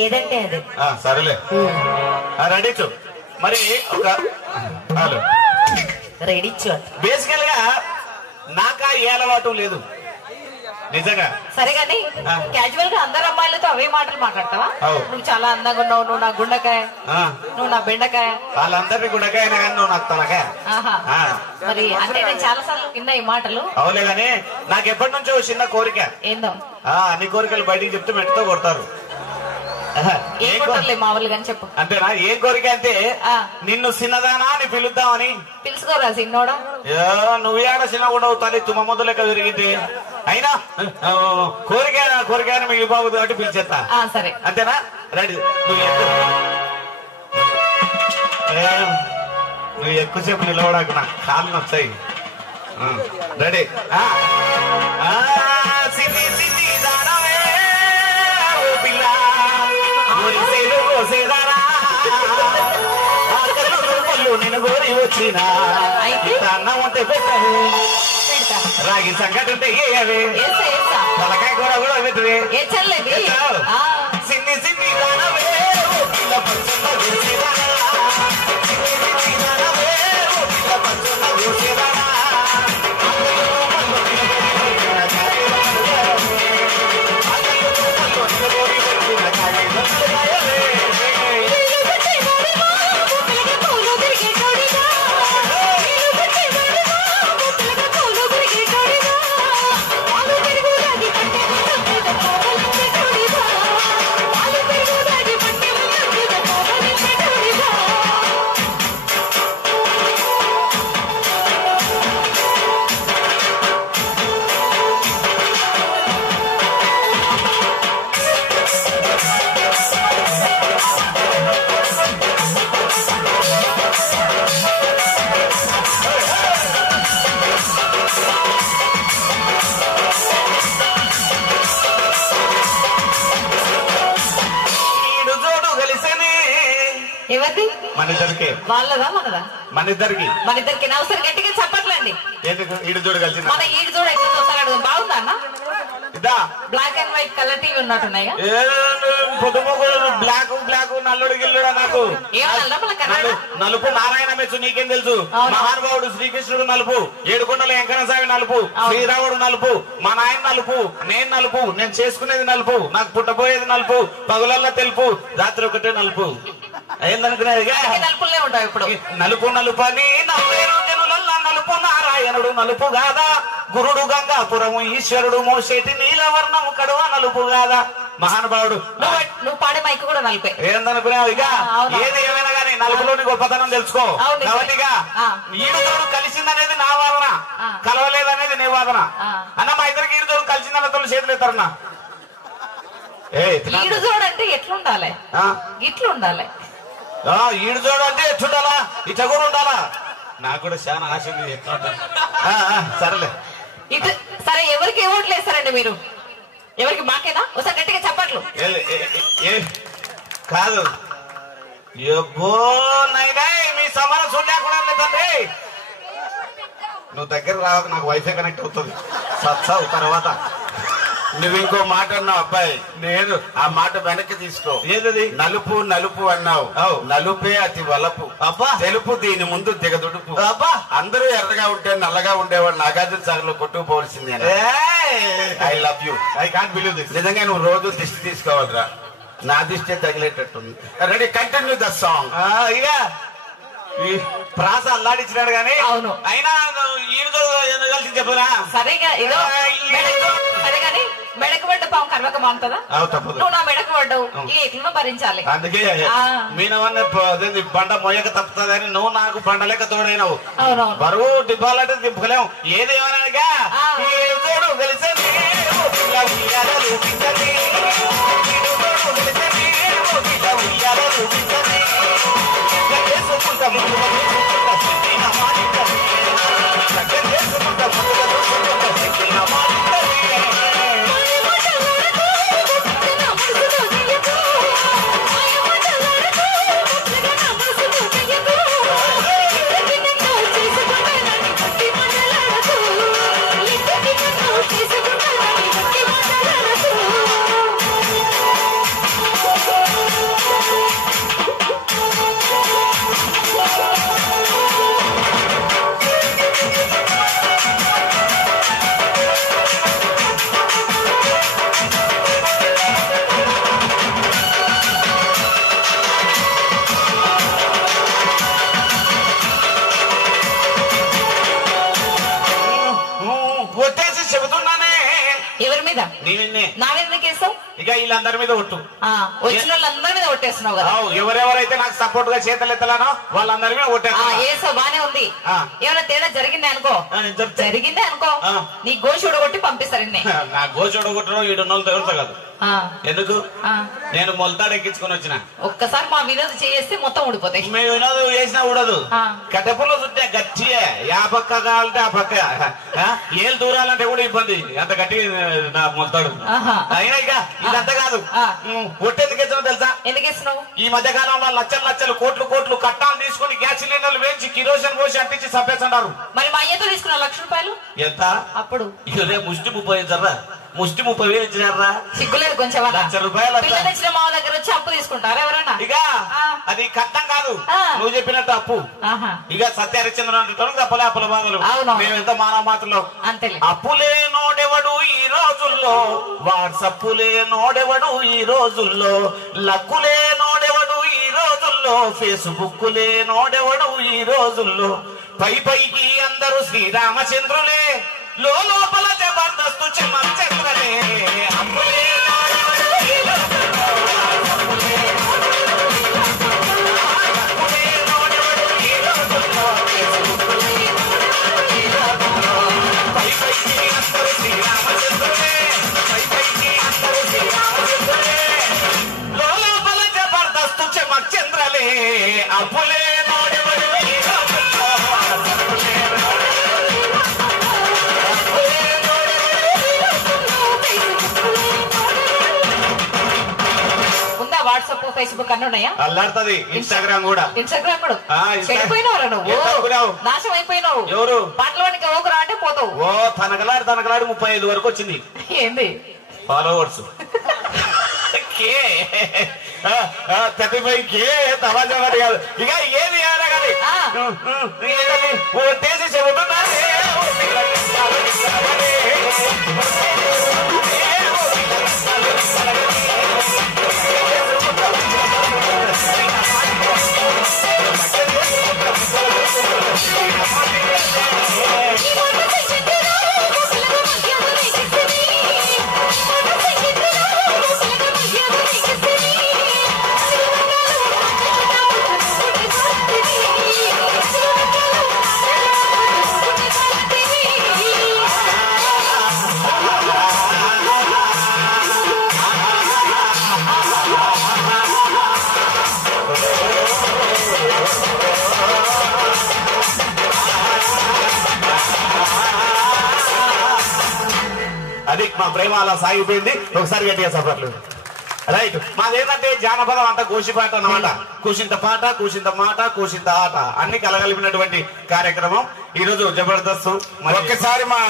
ఏదంటే అది సరేలే రెడీ చూ మరి ఒక రెడీ చూ బేసికల్ గా నాకు ఏ అలవాటు లేదు నిజంగా. సరే గాని క్యాజువల్ గా అందరు అమ్మాయిలతో అవే మాటలు మాట్లాడతావా? నువ్వు చాలా అందంగా ఉన్నావు, నువ్వు నా గుండకాయ, నువ్వు నా బెండకాయ, వాళ్ళందరినీ గుండకాయనే కానీ నువ్వు నాకు తలకాయ. మరి అంటే నేను చాలా సార్లు విన్నా ఈ మాటలు. అవులే గాని నాకు ఎప్పటి నుంచో చిన్న కోరిక. ఏందో? అన్ని కోరికలు బయటికి చెప్తే మెట్టుతో కొడతారు. ఏం కొట్టాలి మామూలుగా చెప్పు. అంతేనా? ఏం కోరిక అంటే నిన్ను చిన్నదానా అని పిలుద్దామని. పిలుచుకోరా చిన్నోడా? నువ్వు ఏడ చిన్న కూడా అవుతాలి తుమ్మ ముద్దు లెక్క తిరిగింది. అయినా కోరిక మీకు బాగుంది కాబట్టి పిలిచేస్తా. సరే అంతేనా? రెడీ. నువ్వు ఎక్కువసేపు నిలవడానికి నాకు కాళ్ళు వస్తాయి. రెడీ. నేను గోరి వచ్చిన అన్నం ఉంటే పెట్టవు, రాగి సంగతి ఉంటే ఏయవే, తలకాయ కూర కూడా పెట్టవే. సిన్ని సిన్ని దానవే పిల్ల పచ్చన్న వేసేదానా, సిన్ని దానవే పిల్ల పచ్చన్న వేసేదానా. మనిద్దరికి వాళ్ళదా మనదా? మనిద్దరికి అవసరం గట్టిగా చెప్పట్లేండి. ఈడు చూడు కలిసి మన ఈడు చూడ ఎక్కడ బాగుందా అన్న? ఇదా black and white colour TV ఉన్నట్టున్నాయా? బ్లాక్ నల్లుడు గిల్లుడా నాకు నలుపు నారాయణ మెచ్చు నీకేం తెలుసు? మహానుభావుడు శ్రీకృష్ణుడు నలుపు, ఏడుకొండల వెంకన్న స్వామి నలుపు, శ్రీరాముడు నలుపు, మా నాయన నలుపు, నేను నలుపు, నేను చేసుకునేది నలుపు, నాకు పుట్టబోయేది నలుపు, పగులల్లా తెలుపు, రాత్రి ఒకటే నలుపు. ఏందనుకునేదిగా నలుపులే ఉంటావు ఇప్పుడు. నలుపు నలుపు అని జనులల్లా నలుపు నారాయణుడు నలుపు గాదా, గురుడు గంగాపురము ఈశ్వరుడు మోసేటి నీలవర్ణము కడువ నలుపు గాదా. మహానుభావుడు నువ్వు పాడే మైక్ కూడా నలిపే. ఏందనుకునేవు? ఇక ఏది ఏమైనా గానీ నలుపులోని గొప్పతనం తెలుసుకో. కాబట్టి ఈడుతోడు కలిసిందనేది నా వాదన, కలవలేదనేది నీ వాదన. అన్న మా ఇద్దరికి ఈడుతోడు కలిసిందన్న చేతులు ఎత్తారన్నా. ఈడు చూడు అంటే ఎట్లుండాలి? ఇట్లుండాలి. ఈడు చూడు అంటే ఎట్లుండాలా? ఇట్లా కూడా ఉండాలా? నాకు కూడా చాలా ఆశ ఉంది. సరేలే. సరే ఎవరికి ఓట్లు వేస్తారండి మీరు? ఎవరికి? మాకేనా? ఒకసారి గట్టిగా చెప్పట్లు. కాదు మీ సమానం చూడలేకుండా లేదండి. నువ్వు దగ్గర రావు, నాకు వైఫై కనెక్ట్ అవుతుంది. సత్సావు తర్వాత నువ్వు ఇంకో మాట అన్నావు అబ్బాయి, నేను ఆ మాట వెనక్కి తీసుకో. ఏదది? నలుపు నలుపు అన్నావు. నలుపే అతి వలపు, అబ్బా. తెలుపు దీని ముందు దిగదుడుపు. అబ్బా. అందరూ ఎర్రగా ఉంటే నల్లగా ఉండేవాడు నాగార్జున సాగర్ లో కొట్టుకుపోవలసిందే. I love you, I can't believe this. నిజంగా నువ్వు రోజు దిష్టి తీసుకోవాలిరా, నా దిష్టే తగిలేటట్టుంది. Ready, continue the song. ఇక ఈ ప్రాస అల్లాడించినాడు గానీ అయినా ఈయనతో కలిసి చెప్పరా? సరేగా ఇదో సరే గాని మెడకు పడ్డ పాము కర్వక మాంతదా? నువ్వు నా మెడకు పడ్డావు, ఎట్లనో భరించాలి. అందుకే మీనవన్నీ బండ మొయ్యక తప్పుతుందని నువ్వు నాకు బండ లెక్క తోడైనావు. బరువు దింపాలంటే దింపలేము. ఏదేమనగా కలిసి నా మీద ఎందుకు వేస్తావు? ఇక వీళ్ళందరి మీద ఒట్టు. వచ్చిన వాళ్ళందరి మీద ఒట్టేస్తున్నావు కదా. ఎవరెవరైతే నాకు సపోర్ట్ గా చేతలు ఎత్తలానో వాళ్ళందరి మీద ఒట్టేస్తా. బానే ఉంది. ఏమైనా తేడా జరిగిందే అనుకో, జరిగిందే అనుకో, నీ గోషి ఉడగొట్టి పంపిస్తారు. నా గోషి ఉడగొట్టడం 7 తగులుతా కాదు. ఎందుకు? నేను మొలతాడు ఎక్కించుకొని వచ్చిన. ఒక్కసారి మా వినోద్ చేస్తే మొత్తం ఊడిపోతాయి. మేము వినోద్ చేసినా ఊడదు. కట్టెపుల్లో చుట్టే గట్టియే, ఆ పక్క కావాలంటే ఆ పక్క, ఏళ్ళు దూరాలంటే కూడా ఇబ్బంది. అంత గట్టి నా మొలతాడు. అయినా ఇక ఇదంతా కాదు. ఒట్టెందుకు ఇచ్చినావు తెలుసా? ఎందుకు ఇస్తున్నావు? ఈ మధ్య కాలంలో లక్షలు కోట్లు కట్టాలు తీసుకుని గ్యాస్ సిలిండర్లు వేయించి కిరోసిన్ పోసి అంటించి చంపేస్తున్నారు. మరి మా అయ్యతో తీసుకున్న ₹1,00,000 ఎంత? అప్పుడు ఇదే ముష్టి 30,000 ఇచ్చినారా? సిగ్గులేదు కొంచెం. ₹1,00,000 పిల్లలు ఇచ్చిన మా దగ్గర వచ్చి అప్పు తీసుకుంటారా ఎవరన్నా? ఇక అది కట్టం కాదు, నువ్వు చెప్పినట్టు అప్పు. ఇక సత్యహరిశ్చంద్ర తప్పలే అప్పుల బాధలు. మేము ఎంత మానవ మాత్రలో అంతే. అప్పులే నోడెవడు ఈ రోజుల్లో, వాట్సప్ లేనోడెవడు ఈ రోజుల్లో, లక్కులే నోడెవడు ఈ రోజుల్లో, ఫేస్బుక్ లేనోడెవడు ఈ రోజుల్లో, పైకి అందరూ శ్రీరామచంద్రులే, లోపల జబర్దస్తు చంద్రలే. అప్పులే లోపల జబర్దస్తు చంద్రలే. అప్పులే వాట్సాప్ ఫేస్బుక్ అన్ని ఉన్నాయా? అల్లాడుతుంది. ఇన్స్టాగ్రామ్ కూడా. చెడిపోయినావురా నువ్వు, నాశనం అయిపోయినావు. ఎవరు? పాటలు వాడికి ఓకరా అంటే పోతావు. తనకలాడి 35 వరకు వచ్చింది. ఏంది ఫాలోవర్స్? 35K తమాజా మరి కాదు. ఇక ఏది ఏమైనా కానీ ఓటేసి చెబుతున్నా అది మా ప్రేమ అలా సాగిపోయింది. ఒకసారి గట్టిగా సపర్లు. రైట్. మాదేంటంటే జానపదం అంతా కోసిపాట అన్నమాట. కూసింత పాట, కూసింత మాట, కూసింత ఆట అన్ని కలగలిపినటువంటి కార్యక్రమం. ఈ రోజు జబర్దస్త్. ఒక్కసారి మా